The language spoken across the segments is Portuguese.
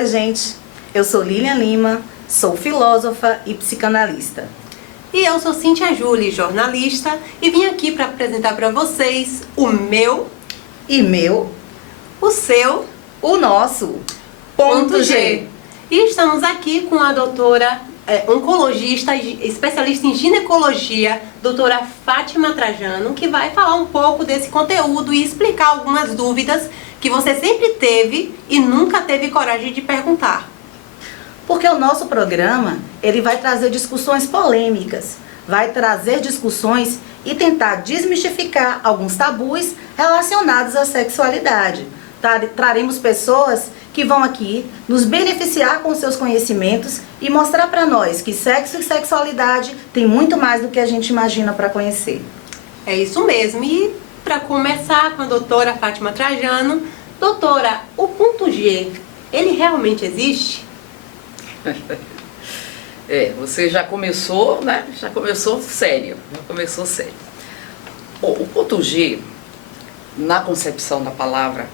Oi, gente. Eu sou Lilian Lima, sou filósofa e psicanalista. E eu sou Cíntia Júlia, jornalista, e vim aqui para apresentar para vocês o meu, E meu, o seu, o nosso ponto G. E estamos aqui com a doutora oncologista, especialista em ginecologia, doutora Fátima Trajano, que vai falar um pouco desse conteúdo e explicar algumas dúvidas que você sempre teve e nunca teve coragem de perguntar. Porque o nosso programa, ele vai trazer discussões polêmicas, vai trazer discussões e tentar desmistificar alguns tabus relacionados à sexualidade. Traremos pessoas que vão aqui nos beneficiar com seus conhecimentos e mostrar para nós que sexo e sexualidade tem muito mais do que a gente imagina para conhecer. É isso mesmo. E para começar com a doutora Fátima Trajano, doutora, o ponto G, ele realmente existe? Você já começou, né? Já começou sério. Bom, o ponto G, na concepção da palavra,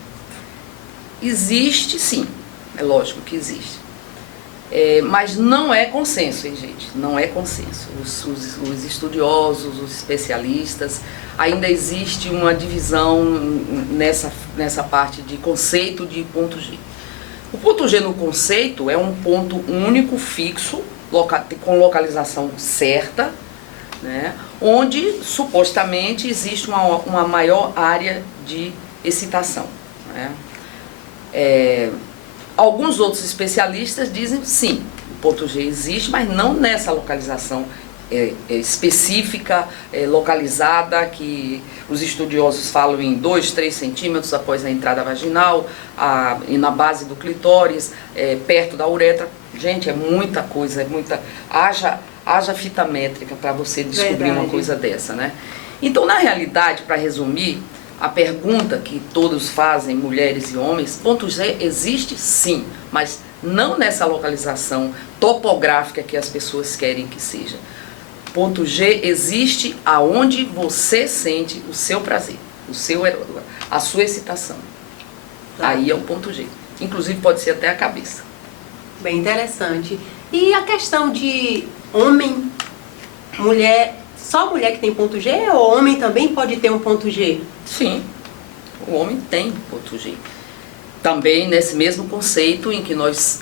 existe sim, é lógico que existe. Mas não é consenso, hein, gente? Não é consenso. Os estudiosos, os especialistas, ainda existe uma divisão nessa parte de conceito de ponto G. O ponto G no conceito é um ponto único, fixo, com localização certa, né, onde supostamente existe uma maior área de excitação. Né. Alguns outros especialistas dizem sim, o ponto G existe, mas não nessa localização específica, localizada, que os estudiosos falam em 2, 3 centímetros após a entrada vaginal, e na base do clitóris, perto da uretra. Gente, é muita coisa, haja fita métrica para você descobrir uma coisa dessa, né? Então, na realidade, para resumir, a pergunta que todos fazem, mulheres e homens, ponto G existe sim, mas não nessa localização topográfica que as pessoas querem que seja. Ponto G existe aonde você sente o seu prazer, a sua excitação. Aí é o ponto G. Inclusive pode ser até a cabeça. Bem interessante. E a questão de homem, mulher, só mulher que tem ponto G ou homem também pode ter um ponto G? Sim, o homem tem ponto G. Também nesse mesmo conceito em que nós...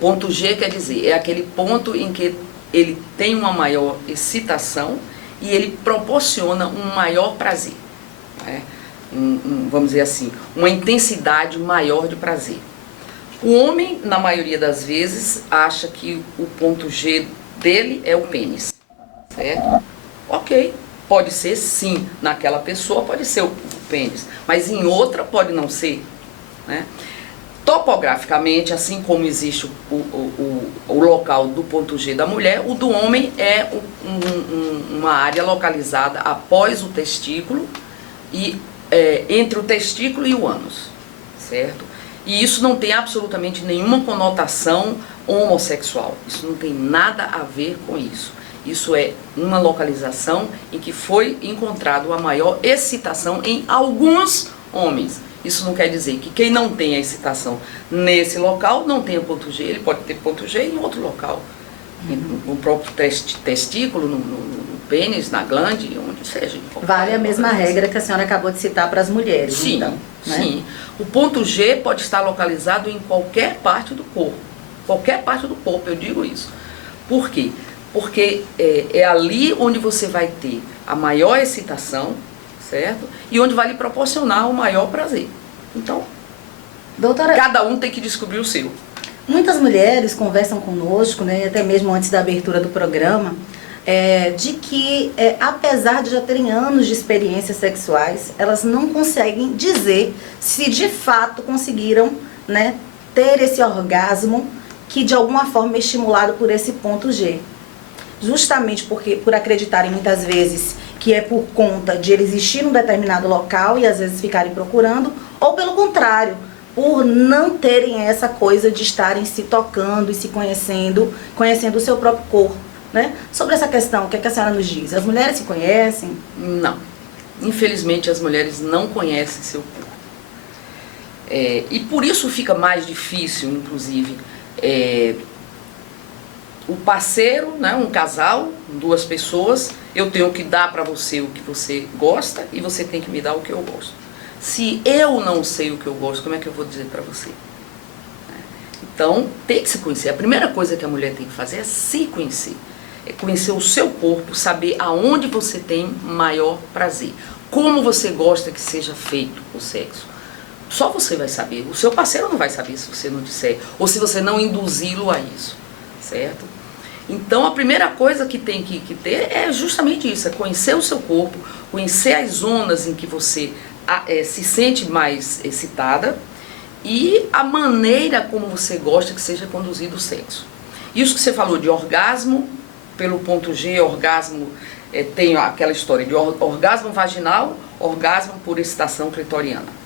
ponto G quer dizer, é aquele ponto em que ele tem uma maior excitação e ele proporciona um maior prazer. Né? Vamos dizer assim, uma intensidade maior de prazer. O homem, na maioria das vezes, acha que o ponto G dele é o pênis. Certo? Ok, pode ser sim, naquela pessoa pode ser o pênis, mas em outra pode não ser. Né? Topograficamente, assim como existe o local do ponto G da mulher, o do homem é uma área localizada após o testículo e entre o testículo e o ânus, certo? E isso não tem absolutamente nenhuma conotação homossexual, isso não tem nada a ver com isso. Isso é uma localização em que foi encontrado a maior excitação em alguns homens. Isso não quer dizer que quem não tem a excitação nesse local não tenha ponto G. Ele pode ter ponto G em outro local. No próprio testículo, no pênis, na glande, onde seja. Vale a mesma regra que a senhora acabou de citar para as mulheres, sim, então. Né? Sim. O ponto G pode estar localizado em qualquer parte do corpo. Qualquer parte do corpo, eu digo isso. Por quê? Porque é ali onde você vai ter a maior excitação, certo? E onde vai lhe proporcionar o maior prazer. Então, doutora, cada um tem que descobrir o seu. Muitas mulheres conversam conosco, né, até mesmo antes da abertura do programa, de que, apesar de já terem anos de experiências sexuais, elas não conseguem dizer se de fato conseguiram, né, ter esse orgasmo que de alguma forma é estimulado por esse ponto G. Justamente por acreditarem muitas vezes que é por conta de ele existir num determinado local e às vezes ficarem procurando, ou pelo contrário, por não terem essa coisa de estarem se tocando e se conhecendo o seu próprio corpo. Né? Sobre essa questão, o que a senhora nos diz? As mulheres se conhecem? Não. Infelizmente, as mulheres não conhecem seu corpo. E por isso fica mais difícil, inclusive, o parceiro, né, um casal, 2 pessoas, eu tenho que dar para você o que você gosta e você tem que me dar o que eu gosto. Se eu não sei o que eu gosto, como é que eu vou dizer para você? Então, tem que se conhecer. A primeira coisa que a mulher tem que fazer é se conhecer. É conhecer o seu corpo, saber aonde você tem maior prazer. Como você gosta que seja feito o sexo. Só você vai saber. O seu parceiro não vai saber se você não disser. Ou se você não induzi-lo a isso. Certo? Então, a primeira coisa que tem que ter é justamente isso. É conhecer o seu corpo, conhecer as zonas em que você se sente mais excitada e a maneira como você gosta que seja conduzido o sexo. Isso que você falou de orgasmo, pelo ponto G, orgasmo, tem aquela história de orgasmo vaginal, orgasmo por excitação clitoriana.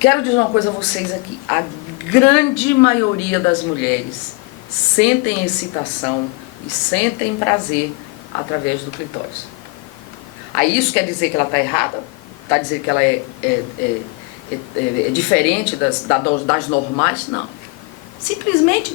Quero dizer uma coisa a vocês aqui. A grande maioria das mulheres sentem excitação e sentem prazer através do clitóris. Aí isso quer dizer que ela está errada? Está dizendo que ela é diferente das normais? Não. Simplesmente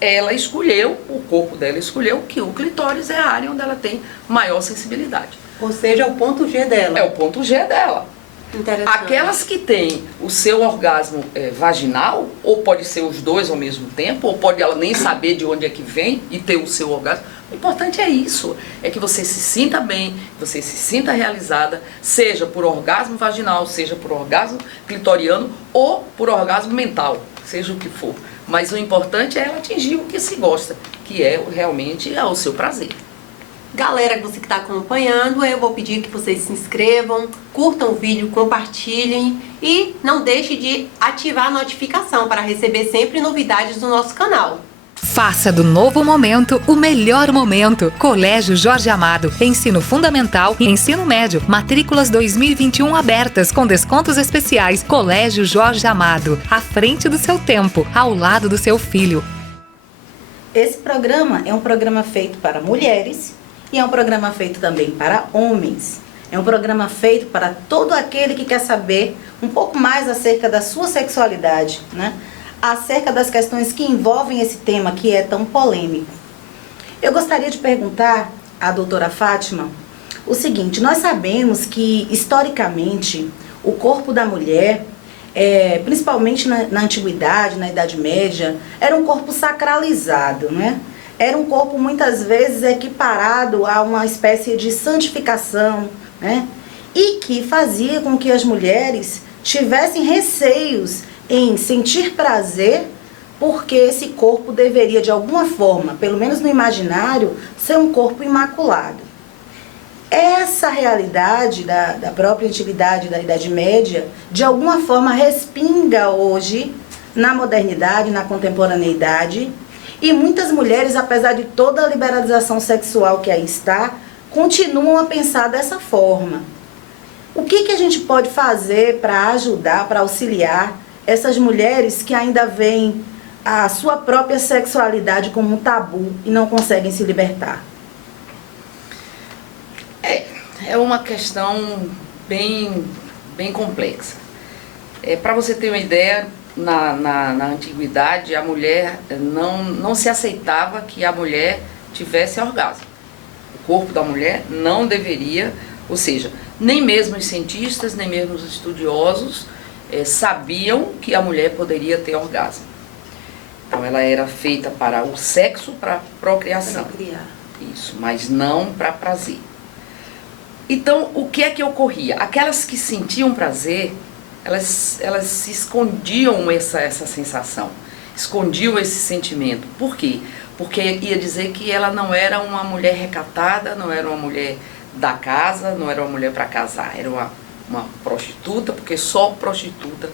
ela escolheu, o corpo dela escolheu que o clitóris é a área onde ela tem maior sensibilidade. Ou seja, é o ponto G dela. É o ponto G dela. Interessante. Aquelas que têm o seu orgasmo vaginal, ou pode ser os 2 ao mesmo tempo, ou pode ela nem saber de onde é que vem e ter o seu orgasmo. O importante é isso, é que você se sinta bem, você se sinta realizada, seja por orgasmo vaginal, seja por orgasmo clitoriano ou por orgasmo mental, seja o que for. Mas o importante é ela atingir o que se gosta, que é realmente o seu prazer. Galera, você que está acompanhando, eu vou pedir que vocês se inscrevam, curtam o vídeo, compartilhem e não deixe de ativar a notificação para receber sempre novidades do nosso canal. Faça do novo momento o melhor momento. Colégio Jorge Amado. Ensino fundamental e ensino médio. Matrículas 2021 abertas com descontos especiais. Colégio Jorge Amado. À frente do seu tempo, ao lado do seu filho. Esse programa é um programa feito para mulheres e é um programa feito também para homens. É um programa feito para todo aquele que quer saber um pouco mais acerca da sua sexualidade, né? Acerca das questões que envolvem esse tema que é tão polêmico. Eu gostaria de perguntar à doutora Fátima o seguinte: nós sabemos que, historicamente, o corpo da mulher, principalmente na antiguidade, na Idade Média, era um corpo sacralizado, né? Era um corpo muitas vezes equiparado a uma espécie de santificação, né? E que fazia com que as mulheres tivessem receios em sentir prazer, porque esse corpo deveria, de alguma forma, pelo menos no imaginário, ser um corpo imaculado. Essa realidade da própria antiguidade, da Idade Média, de alguma forma respinga hoje na modernidade, na contemporaneidade, e muitas mulheres, apesar de toda a liberalização sexual que aí está, continuam a pensar dessa forma. O que a gente pode fazer para ajudar, para auxiliar essas mulheres que ainda veem a sua própria sexualidade como um tabu e não conseguem se libertar? É uma questão bem complexa. Para você ter uma ideia, na antiguidade a mulher não se aceitava que a mulher tivesse orgasmo. O corpo da mulher não deveria, ou seja, nem mesmo os cientistas, nem mesmo os estudiosos sabiam que a mulher poderia ter orgasmo. Então ela era feita para o sexo, para procriação. Para criar. Isso, mas não para prazer. Então, o que é que ocorria? Aquelas que sentiam prazer, elas se escondiam essa sensação, escondiam esse sentimento. Por quê? Porque ia dizer que ela não era uma mulher recatada, não era uma mulher da casa, não era uma mulher para casar, era uma prostituta, porque só prostituta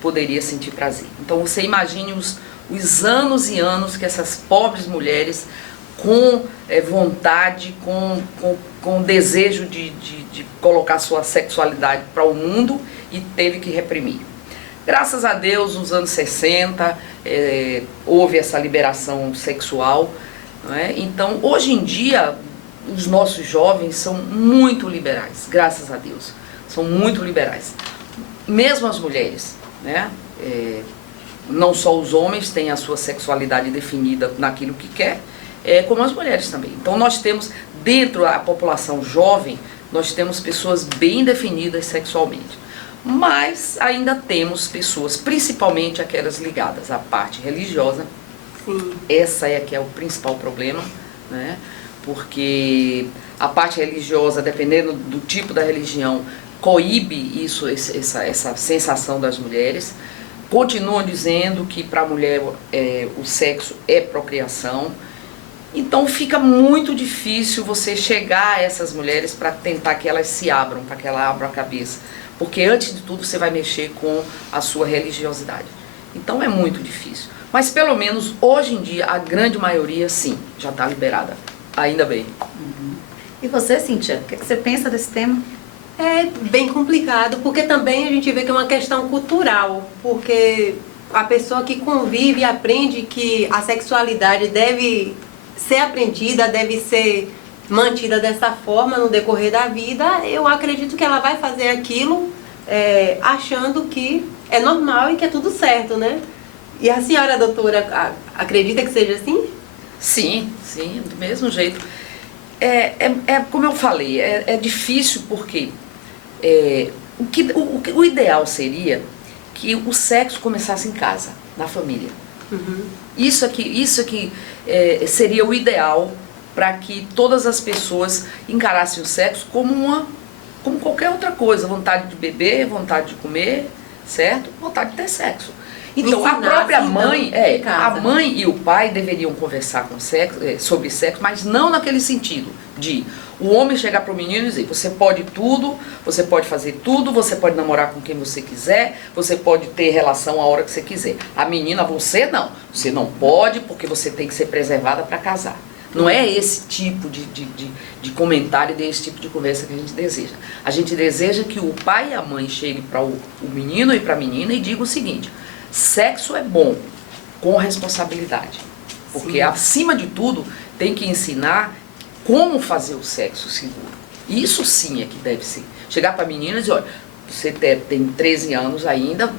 poderia sentir prazer. Então você imagine os anos e anos que essas pobres mulheres, com vontade, com desejo de colocar sua sexualidade para o mundo, e teve que reprimir. Graças a Deus, nos anos 60, houve essa liberação sexual, não é? Então, hoje em dia, os nossos jovens são muito liberais, graças a Deus, são muito liberais. mesmo as mulheres, né? Não só os homens têm a sua sexualidade definida naquilo que quer, como as mulheres também. Então nós temos, dentro da população jovem, nós temos pessoas bem definidas sexualmente. Mas ainda temos pessoas, principalmente aquelas ligadas à parte religiosa. Sim. Essa é que é o principal problema, né? Porque a parte religiosa, dependendo do tipo da religião, coíbe essa sensação das mulheres. Continuam dizendo que para a mulher o sexo é procriação. Então fica muito difícil você chegar a essas mulheres para tentar que elas se abram, para que elas abram a cabeça. Porque antes de tudo você vai mexer com a sua religiosidade. Então é muito difícil. Mas pelo menos hoje em dia a grande maioria sim, já está liberada. Ainda bem. E você, Cíntia, o que você pensa desse tema? É bem complicado, porque também a gente vê que é uma questão cultural, porque a pessoa que convive e aprende que a sexualidade deve ser aprendida, deve ser mantida dessa forma no decorrer da vida, eu acredito que ela vai fazer aquilo achando que é normal e que é tudo certo, né? E a senhora, doutora, acredita que seja assim? Sim, sim, do mesmo jeito. Como eu falei, é difícil porque o ideal seria que o sexo começasse em casa, na família. Uhum. Isso aqui seria o ideal para que todas as pessoas encarassem o sexo como qualquer outra coisa. Vontade de beber, vontade de comer, certo? Vontade de ter sexo. Então, a própria mãe, a mãe e o pai deveriam conversar sobre sexo, mas não naquele sentido de o homem chegar para o menino e dizer: você pode tudo, você pode fazer tudo, você pode namorar com quem você quiser, você pode ter relação a hora que você quiser. A menina, você não pode, porque você tem que ser preservada para casar. Não é esse tipo de comentário, desse tipo de conversa que a gente deseja. A gente deseja que o pai e a mãe cheguem para o menino e para a menina e digam o seguinte: sexo é bom, com responsabilidade. Porque, sim, acima de tudo, tem que ensinar como fazer o sexo seguro. Isso sim é que deve ser. Chegar para a menina e dizer: olha, você tem 13 anos ainda,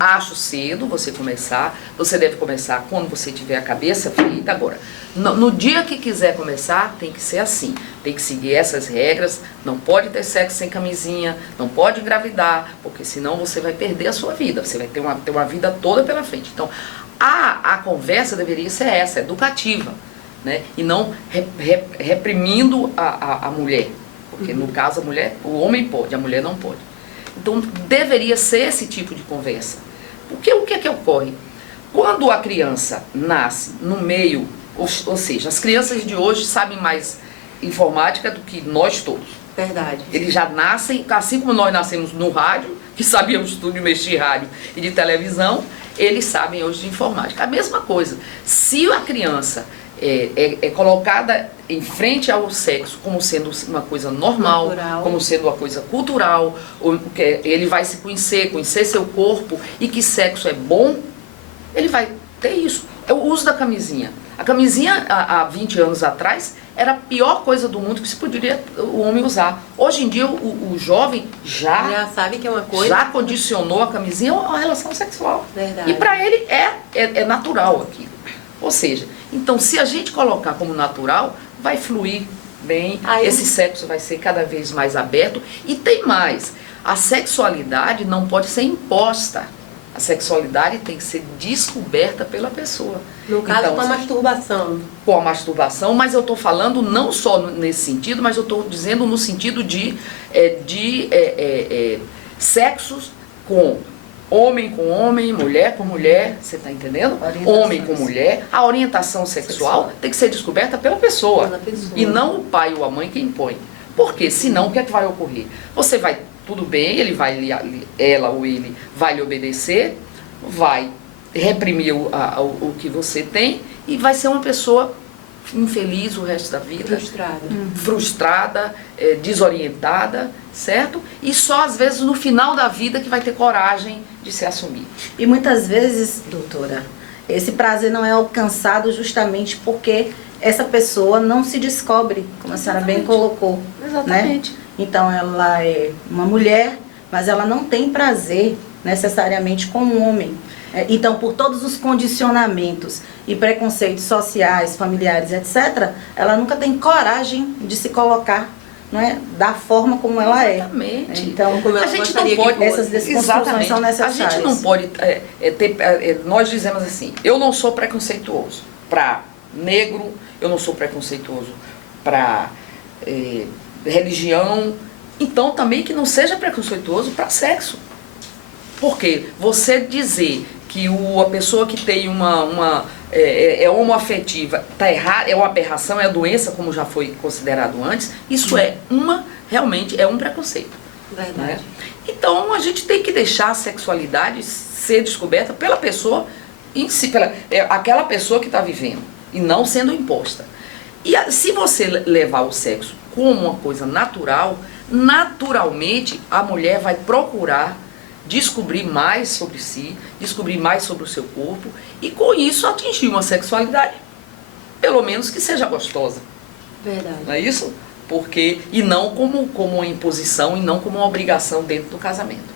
acho cedo você começar, você deve começar quando você tiver a cabeça feita. Agora, no dia que quiser começar, tem que ser assim, tem que seguir essas regras, não pode ter sexo sem camisinha, não pode engravidar, porque senão você vai perder a sua vida, você vai ter uma vida toda pela frente. Então, a conversa deveria ser essa, educativa, né? E não reprimindo a mulher, porque no caso o homem pode, a mulher não pode. Então, deveria ser esse tipo de conversa. Porque o que é que ocorre? Quando a criança nasce no meio, ou seja, as crianças de hoje sabem mais informática do que nós todos. Verdade. Eles já nascem, assim como nós nascemos no rádio, que sabíamos tudo de mexer em rádio e de televisão, eles sabem hoje de informática. A mesma coisa. Se a criança é colocada em frente ao sexo como sendo uma coisa normal, natural, como sendo uma coisa cultural, que ele vai se conhecer seu corpo, e que sexo é bom, ele vai ter isso. É o uso da camisinha. A camisinha, há 20 anos atrás, era a pior coisa do mundo que se poderia o homem usar. Hoje em dia, o jovem já sabe que é uma coisa, já condicionou a camisinha à relação sexual. Verdade. E para ele é natural aquilo. Ou seja, então, se a gente colocar como natural, vai fluir bem, esse sexo vai ser cada vez mais aberto. E tem mais, a sexualidade não pode ser imposta. A sexualidade tem que ser descoberta pela pessoa. No caso, então, com a masturbação. Com a masturbação, mas eu estou falando não só nesse sentido, mas eu estou dizendo no sentido de sexos com homem, mulher com mulher, você está entendendo? Homem com mulher. A orientação sexual tem que ser descoberta pela pessoa. E não o pai ou a mãe que impõe. Porque senão o que é que vai ocorrer? Você vai, tudo bem, ela ou ele vai lhe obedecer, vai reprimir o que você tem e vai ser uma pessoa infeliz o resto da vida. Frustrada, desorientada, certo? E só às vezes no final da vida que vai ter coragem de se assumir. E muitas vezes, doutora, esse prazer não é alcançado justamente porque essa pessoa não se descobre, como a senhora bem colocou. Exatamente. Né? Então ela é uma mulher, mas ela não tem prazer necessariamente com o homem. Então, por todos os condicionamentos e preconceitos sociais, familiares, etc., ela nunca tem coragem de se colocar, não é, da forma como ela é. Exatamente. Então, Como ela a gente gostaria não pode, que fosse. essas desconstruções são necessárias. A gente não pode nós dizemos assim, eu não sou preconceituoso para negro, eu não sou preconceituoso para religião, então também que não seja preconceituoso para sexo. Porque você dizer que a pessoa que tem é homoafetiva está errada, é uma aberração, é doença, como já foi considerado antes, isso realmente é um preconceito. Verdade. Né? Então a gente tem que deixar a sexualidade ser descoberta pela pessoa em si, aquela pessoa que está vivendo, e não sendo imposta. E se você levar o sexo como uma coisa natural, naturalmente a mulher vai procurar descobrir mais sobre si, descobrir mais sobre o seu corpo e com isso atingir uma sexualidade, pelo menos que seja gostosa. Verdade. Não é isso? E não como uma imposição e não como uma obrigação dentro do casamento.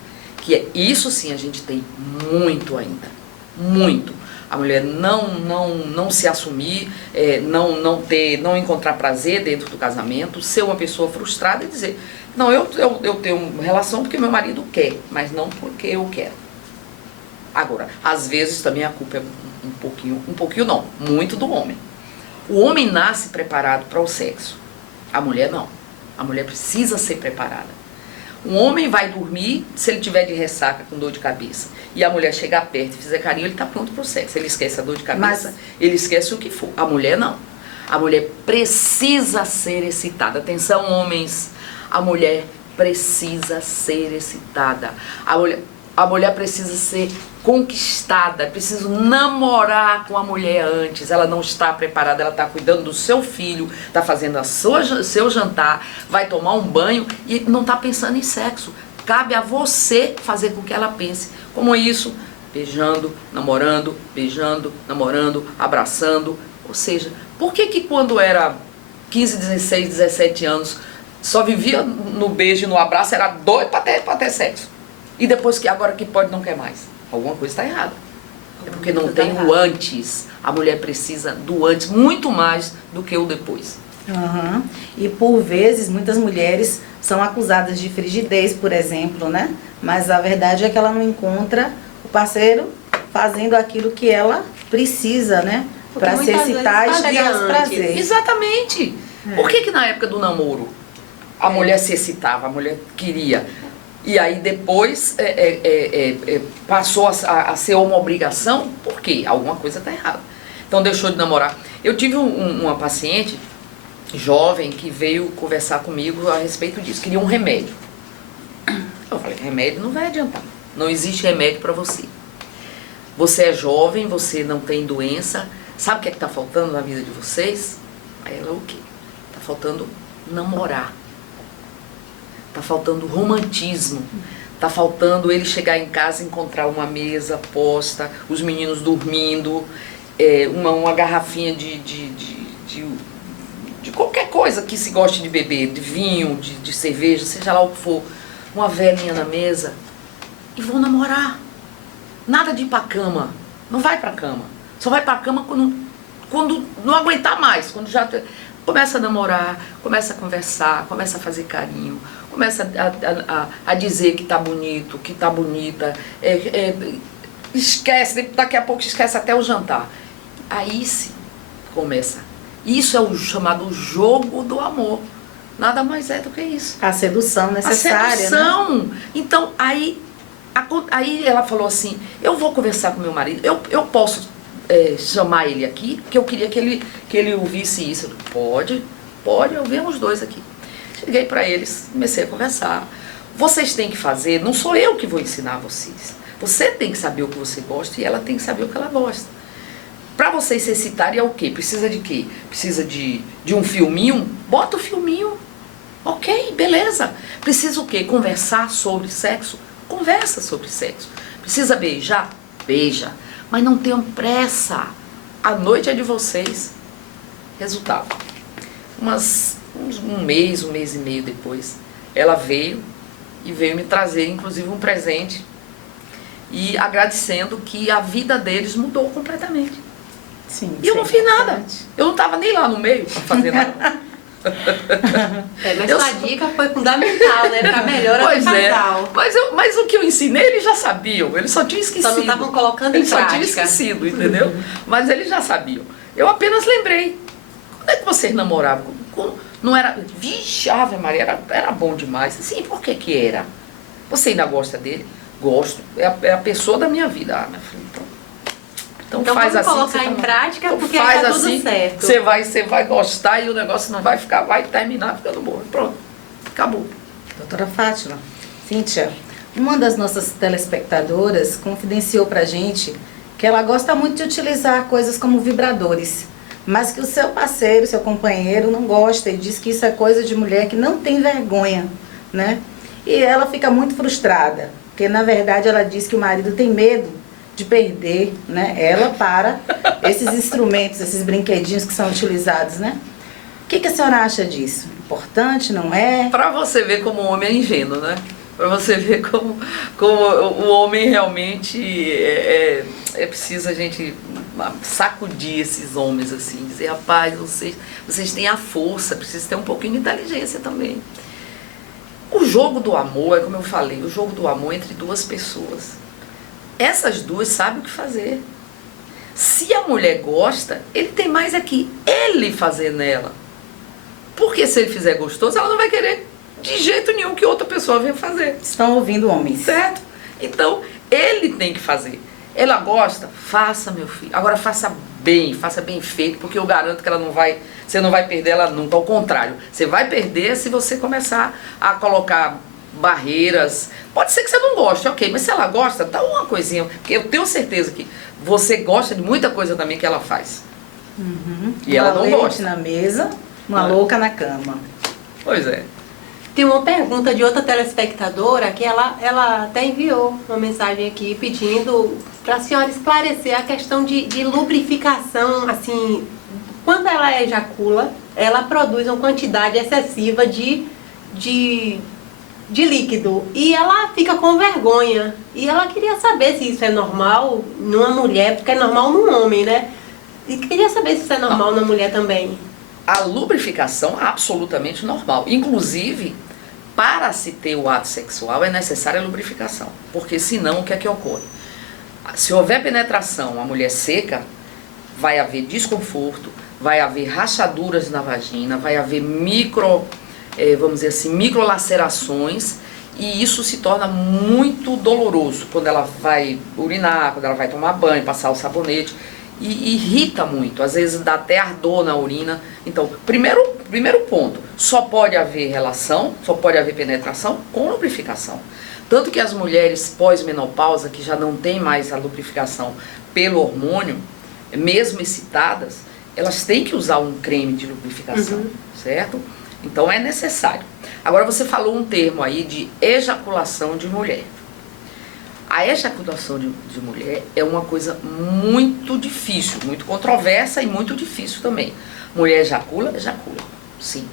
Isso sim a gente tem muito ainda. Muito. A mulher não se assumir, não encontrar prazer dentro do casamento, ser uma pessoa frustrada e dizer, não, eu tenho uma relação porque meu marido quer, mas não porque eu quero. Agora, às vezes também a culpa é um pouquinho não, muito do homem. O homem nasce preparado para o sexo, a mulher não. A mulher precisa ser preparada. Um homem vai dormir, se ele tiver de ressaca com dor de cabeça, e a mulher chegar perto e fizer carinho, ele está pronto para o sexo. Ele esquece a dor de cabeça, ele esquece o que for. A mulher não. A mulher precisa ser excitada. Atenção, homens, a mulher precisa ser excitada. A mulher precisa ser conquistada, precisa namorar com a mulher antes. Ela não está preparada, ela está cuidando do seu filho, está fazendo seu jantar, vai tomar um banho e não está pensando em sexo. Cabe a você fazer com que ela pense. Como isso? Beijando, namorando, abraçando. Ou seja, por que quando era 15, 16, 17 anos, só vivia no beijo e no abraço, era doido para ter sexo? E depois agora que pode, não quer mais? Alguma coisa está errada. É porque não tem o antes. A mulher precisa do antes muito mais do que o depois. Uhum. E por vezes muitas mulheres são acusadas de frigidez, por exemplo, né? Mas a verdade é que ela não encontra o parceiro fazendo aquilo que ela precisa, né? Para se excitar e chegar aos prazeres. Exatamente. Por que na época do namoro a mulher se excitava, a mulher queria? E aí depois passou a ser uma obrigação, por quê? Alguma coisa está errada. Então deixou de namorar. Eu tive uma paciente jovem que veio conversar comigo a respeito disso, queria um remédio. Eu falei, remédio não vai adiantar. Não existe remédio para você. Você é jovem, você não tem doença. Sabe o que é que está faltando na vida de vocês? Aí ela, o quê? Está faltando namorar. Está faltando romantismo, está faltando ele chegar em casa e encontrar uma mesa posta, os meninos dormindo, uma garrafinha de qualquer coisa que se goste de beber, de vinho, de cerveja, seja lá o que for, uma velhinha na mesa, e vão namorar. Nada de ir pra cama, não vai pra cama, só vai pra cama quando não aguentar mais, quando já começa a namorar, começa a conversar, começa a fazer carinho, começa a dizer que tá bonito, que tá bonita, esquece, daqui a pouco esquece até o jantar. Aí sim começa. Isso é o chamado jogo do amor. Nada mais é do que isso. A sedução necessária. A sedução. Né? Então, aí ela falou assim, eu vou conversar com meu marido, eu posso chamar ele aqui, porque eu queria que ele ouvisse isso. Pode ouvir os dois aqui. Cheguei para eles, comecei a conversar. Vocês têm que fazer, não sou eu que vou ensinar vocês. Você tem que saber o que você gosta e ela tem que saber o que ela gosta. Para vocês se excitarem é o quê? Precisa de quê? Precisa de um filminho? Bota o filminho. Ok, beleza. Precisa o quê? Conversar sobre sexo? Conversa sobre sexo. Precisa beijar? Beija. Mas não tenham pressa. A noite é de vocês. Resultado. Um mês e meio depois, ela veio e veio me trazer, inclusive, um presente e agradecendo que a vida deles mudou completamente. Sim, E eu não fiz nada. importante. Eu não estava nem lá no meio para fazer nada. Mas Eu sua sou- dica foi fundamental, né? Para melhora do Pois é, casal. mas o que eu ensinei eles já sabiam, eles só tinham esquecido. Só não estavam colocando em Eles só tinham prática. esquecido, entendeu? Mas eles já sabiam. Eu apenas lembrei. Quando é que vocês namoravam? Não era... Vixe, Ave Maria, era bom demais. Sim, por que que era? Você ainda gosta dele? Gosto. É a pessoa da minha vida. Ah, minha filha, então faz vamos assim. colocar você em tá- prática, então porque faz aí tá assim, tudo certo. Você vai gostar e o negócio não vai ficar, vai terminar ficando bom. Pronto, acabou. Doutora Fátima, Cíntia, uma das nossas telespectadoras confidenciou pra gente que ela gosta muito de utilizar coisas como vibradores, mas que o seu parceiro, seu companheiro não gosta e diz que isso é coisa de mulher que não tem vergonha, né? E ela fica muito frustrada, porque na verdade ela diz que o marido tem medo de perder, né, ela para esses instrumentos, esses brinquedinhos que são utilizados, né? O que a senhora acha disso? Importante, não é? Para você ver como o homem é ingênuo, né? Para você ver como o homem realmente é preciso a gente sacudir esses homens assim, dizer, rapaz, vocês têm a força, precisa ter um pouquinho de inteligência também. O jogo do amor, é como eu falei, o jogo do amor entre duas pessoas. Essas duas sabem o que fazer. Se a mulher gosta, ele tem mais aqui, ele fazer nela. Porque se ele fizer gostoso, ela não vai querer de jeito nenhum que outra pessoa venha fazer. Estão ouvindo homens. Certo? Então, ele tem que fazer. Ela gosta? Faça, meu filho. Agora faça bem feito, porque eu garanto que você não vai perder ela nunca. Ao contrário, você vai perder se você começar a colocar barreiras. Pode ser que você não goste, ok, mas se ela gosta, dá uma coisinha, porque eu tenho certeza que você gosta de muita coisa também que ela faz. E ela não leite gosta. na mesa, uma É. louca na cama. Pois é. Tem uma pergunta de outra telespectadora que ela até enviou uma mensagem aqui pedindo para a senhora esclarecer a questão de lubrificação, assim, quando ela ejacula, ela produz uma quantidade excessiva de líquido e ela fica com vergonha. E ela queria saber se isso é normal numa mulher, porque é normal num homem, né? E queria saber se isso é normal na mulher também. A lubrificação é absolutamente normal. Inclusive, para se ter o ato sexual é necessária a lubrificação. Porque senão, o que é que ocorre? Se houver penetração, a mulher seca, vai haver desconforto, vai haver rachaduras na vagina, vai haver vamos dizer assim, microlacerações, e isso se torna muito doloroso quando ela vai urinar, quando ela vai tomar banho, passar o sabonete, e irrita muito, às vezes dá até ardor na urina. Então, primeiro ponto, só pode haver relação, só pode haver penetração com lubrificação. Tanto que as mulheres pós-menopausa, que já não tem mais a lubrificação pelo hormônio, mesmo excitadas, elas têm que usar um creme de lubrificação, certo? Então é necessário. Agora você falou um termo aí de ejaculação de mulher. A ejaculação de mulher é uma coisa muito difícil, muito controversa e muito difícil também. Mulher ejacula, sim,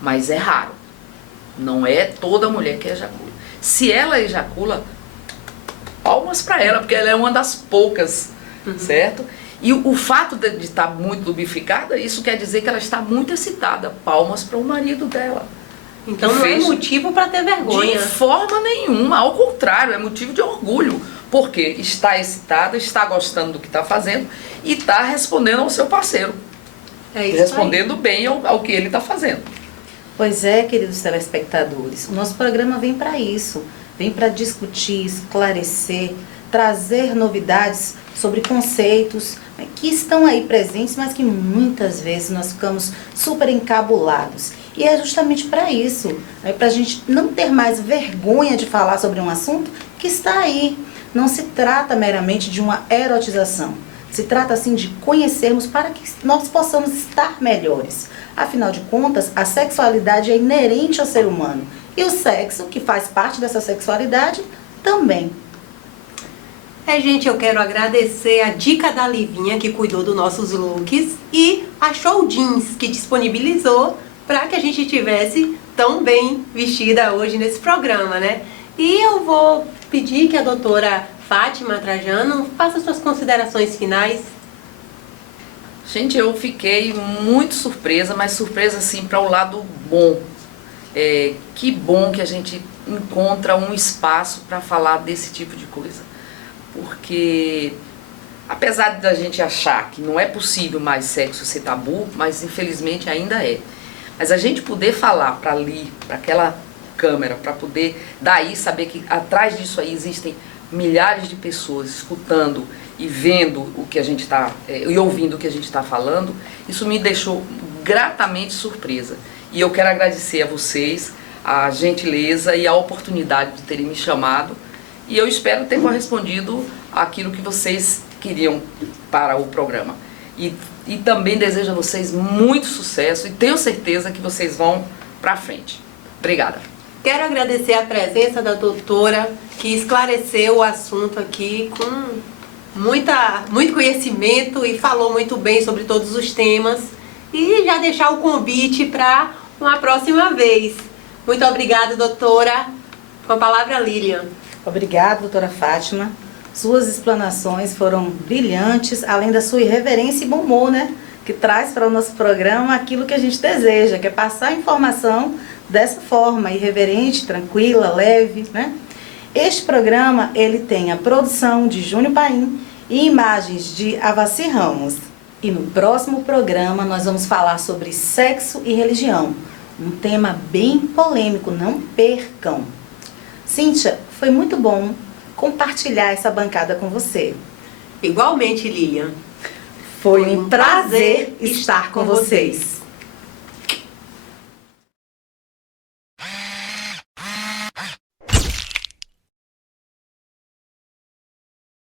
mas é raro. Não é toda mulher que ejacula. Se ela ejacula, palmas para ela, porque ela é uma das poucas, certo? E o fato de estar muito lubrificada, isso quer dizer que ela está muito excitada. Palmas para o marido dela. Então não é motivo para ter vergonha. De forma nenhuma, ao contrário, é motivo de orgulho. Porque está excitada, está gostando do que está fazendo e está respondendo ao seu parceiro. É isso respondendo aí. bem ao que ele está fazendo. Pois é, queridos telespectadores, o nosso programa vem para isso. Vem para discutir, esclarecer, trazer novidades sobre conceitos, né, que estão aí presentes, mas que muitas vezes nós ficamos super encabulados. E é justamente para isso, para a gente não ter mais vergonha de falar sobre um assunto que está aí. Não se trata meramente de uma erotização. Se trata, assim, de conhecermos para que nós possamos estar melhores. Afinal de contas, a sexualidade é inerente ao ser humano. E o sexo, que faz parte dessa sexualidade, também. Gente, eu quero agradecer a dica da Livinha, que cuidou dos nossos looks, e a Show Jeans, que disponibilizou para que a gente tivesse tão bem vestida hoje nesse programa, né? E eu vou pedir que a doutora Fátima Trajano faça suas considerações finais. Gente, eu fiquei muito surpresa, mas surpresa assim para o lado bom. Que bom que a gente encontra um espaço para falar desse tipo de coisa. Porque, apesar da gente achar que não é possível mais sexo ser tabu, mas infelizmente ainda é. Mas a gente poder falar para ali, para aquela câmera, para poder daí saber que atrás disso aí existem milhares de pessoas escutando e vendo o que a gente está, e ouvindo o que a gente está falando, isso me deixou gratamente surpresa. E eu quero agradecer a vocês a gentileza e a oportunidade de terem me chamado, e eu espero ter correspondido àquilo que vocês queriam para o programa. E também desejo a vocês muito sucesso e tenho certeza que vocês vão para frente. Obrigada. Quero agradecer a presença da doutora, que esclareceu o assunto aqui com muito conhecimento e falou muito bem sobre todos os temas. E já deixar o convite para uma próxima vez. Muito obrigada, doutora. Com a palavra, Lilian. Obrigada, doutora Fátima. Suas explanações foram brilhantes, além da sua irreverência e bom humor, né? Que traz para o nosso programa aquilo que a gente deseja, que é passar a informação dessa forma, irreverente, tranquila, leve, né? Este programa, ele tem a produção de Júnior Paim e imagens de Avaci Ramos. E no próximo programa nós vamos falar sobre sexo e religião. Um tema bem polêmico, não percam. Cíntia, foi muito bom compartilhar essa bancada com você. Igualmente, Lilian. Foi um prazer estar com vocês.